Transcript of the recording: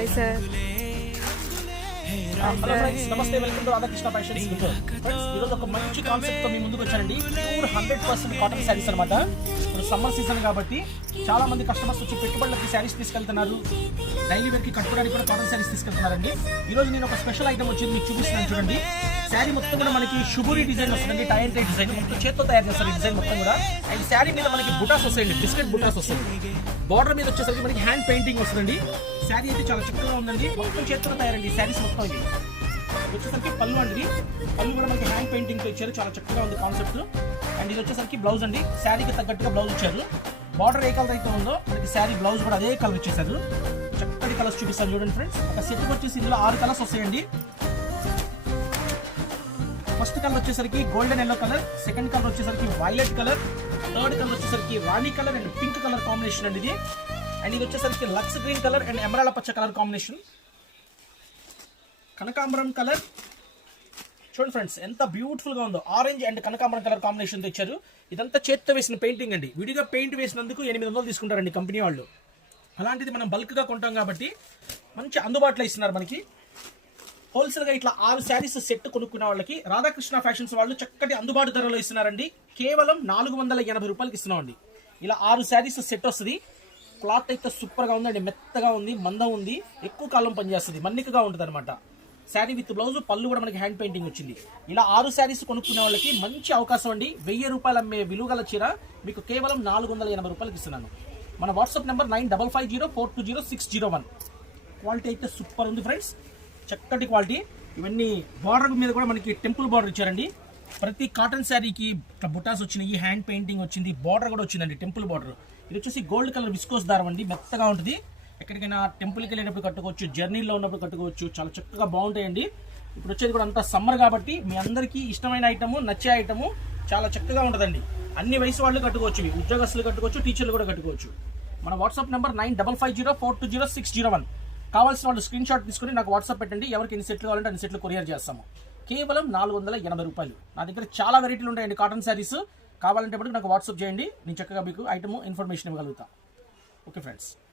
Hi sir. Hello friends, నమస్తే. Welcome to Radhakrishna fashions. Friends, ఈరోజు ఒక మంచి కాన్సెప్ట్ తో మీ ముందుకు వచ్చానండి. ప్యూర్ 100% కాటన్ శారీస్ అనమాట. ఇప్పుడు సమ్మర్ సీజన్ కాబట్టి చాలా మంది కస్టమర్స్ వచ్చి పెట్టుబడులకి శారీస్ తీసుకెళ్తున్నారు. డైలీ వేర్ కి కట్టుకోవడానికి కూడా కాటన్ శారీస్ తీసుకెళ్తున్నారండి. ఈ రోజు నేను ఒక స్పెషల్ ఐటమ్ వచ్చింది మీకు చూపిస్తున్నాను చూడండి. శారీ మొత్తం కూడా మనకి షుబూరి డిజైన్ వస్తుందండి. టై అండ్ టై డిజైన్ మొత్తం చేత్తో తయారు చేస్తారు. ఈ డిజైన్ మొత్తం కూడా. అండ్ శారీ మీద మనకి బుటాస్ వస్తాయండి, బిస్కెట్ బుటాస్ వస్తాయి. బార్డర్ మీద వచ్చేసరికి మనకి హ్యాండ్ పెయింటింగ్ వస్తుందండి. శారీ అయితే చాలా చక్కగా ఉందండి. మొత్తం చేత్తో తయారండి శారీస్ మొత్తం. ఇది వచ్చేసరికి పళ్ళు అండి. పళ్ళు కూడా మనకి హ్యాండ్ పెయింటింగ్ తో ఇచ్చారు. చాలా చక్కగా ఉంది కాన్సెప్ట్. అండ్ ఇది వచ్చేసరికి బ్లౌజ్ అండి. శారీకి తగ్గట్టుగా బ్లౌజ్ ఇచ్చారు. బార్డర్ ఏ కలర్ అయితే ఉందో మనకి శారీ బ్లౌజ్ కూడా అదే కలర్ ఇచ్చేసారు. చక్కటి కలర్స్ చూపిస్తాను చూడండి ఫ్రెండ్స్. ఒక సెట్ వచ్చేసి ఇందులో 6 కలర్స్ వస్తాయండి. ఫస్ట్ కలర్ వచ్చేసరికి golden yellow colour, second colour వచ్చేసరికి వైలెట్ కలర్, థర్డ్ కలర్ వచ్చేసరికి rani colour and pink colour combination అండి ఇది. అండ్ ఇది వచ్చేసరికి lux green colour and emerald పచ్చ కలర్ కాంబినేషన్, కనకాంబరం కలర్. చూడండి ఫ్రెండ్స్ ఎంత బ్యూటిఫుల్ గా ఉందో. ఆరెంజ్ అండ్ కనకాంబరం కలర్ కాంబినేషన్ తెచ్చారు. ఇదంతా చేత్తో వేసిన పెయింటింగ్ అండి. విడిగా పెయింట్ వేసినందుకు 800 తీసుకుంటారండి కంపెనీ వాళ్ళు. అలాంటిది మనం బల్క్ గా కొంటాం కాబట్టి మంచి అందుబాటులో ఇస్తున్నారు మనకి. హోల్సేల్ గా ఇట్లా 6 శారీస్ సెట్ కొనుక్కున్న వాళ్ళకి రాధాకృష్ణ ఫ్యాషన్స్ వాళ్ళు చక్కటి అందుబాటు ధరలో ఇస్తున్నారండి. కేవలం 480 రూపాయలకి ఇస్తున్నామండి. ఇలా 6 శారీస్ సెట్ వస్తుంది. క్లాత్ అయితే సూపర్ గా ఉందండి. మెత్తగా ఉంది, మందం ఉంది, ఎక్కువ కాలం పనిచేస్తుంది, మన్నికగా ఉంటుంది అనమాట. శారీ విత్ బ్లౌజ్, పళ్ళు కూడా మనకి హ్యాండ్ పెయింటింగ్ వచ్చింది. ఇలా 6 శారీస్ కొనుక్కునే వాళ్ళకి మంచి అవకాశం అండి. 1000 రూపాయలు అమ్మే విలువగల చీర మీకు కేవలం 480 రూపాయలకి ఇస్తున్నాను. మన వాట్సాప్ నెంబర్ 9550420601. క్వాలిటీ అయితే సూపర్ ఉంది ఫ్రెండ్స్, చక్కటి క్వాలిటీ. ఇవన్నీ బార్డర్ మీద కూడా మనకి టెంపుల్ బార్డర్ ఇచ్చారండి. ప్రతి కాటన్ శారీకి బుటాస్ వచ్చినాయి, హ్యాండ్ పెయింటింగ్ వచ్చింది, బార్డర్ కూడా వచ్చిందండి, టెంపుల్ బార్డర్. ఇది వచ్చేసి గోల్డ్ కలర్ విస్కోస్ దారం అండి. మెత్తగా ఉంటుంది. ఎక్కడికైనా టెంపుల్కి వెళ్ళేటప్పుడు కట్టుకోవచ్చు, జర్నీలో ఉన్నప్పుడు కట్టుకోవచ్చు. చాలా చక్కగా బాగుంటాయండి. ఇప్పుడు వచ్చేది కూడా అంతా సమ్మర్ కాబట్టి మీ అందరికీ ఇష్టమైన ఐటము, నచ్చే ఐటము, చాలా చక్కగా ఉంటుందండి. అన్ని వయసు వాళ్ళు కట్టుకోవచ్చు. ఉద్యోగస్తులు కట్టుకోవచ్చు, టీచర్లు కూడా కట్టుకోవచ్చు. మన వాట్సాప్ నెంబర్ 9550420601. కావాల్సిన వాళ్ళు స్క్రీన్ షాట్ తీసుకుని నాకు వాట్సాప్ పెట్టండి. ఎవరికి ఎన్ని సెట్లు కావాలంటే అన్ని సెట్లు కొరియర్ చేస్తాము. కేవలం 480 రూపాయలు. నా దగ్గర చాలా వెరైటీలు ఉంటాయండి కాటన్ శారీస్. కావాలంటే నాకు వాట్సాప్ చేయండి. నేను చక్కగా మీకు ఐటమ్ ఇన్ఫర్మేషన్ ఇవ్వగలుగుతాను. Okay friends.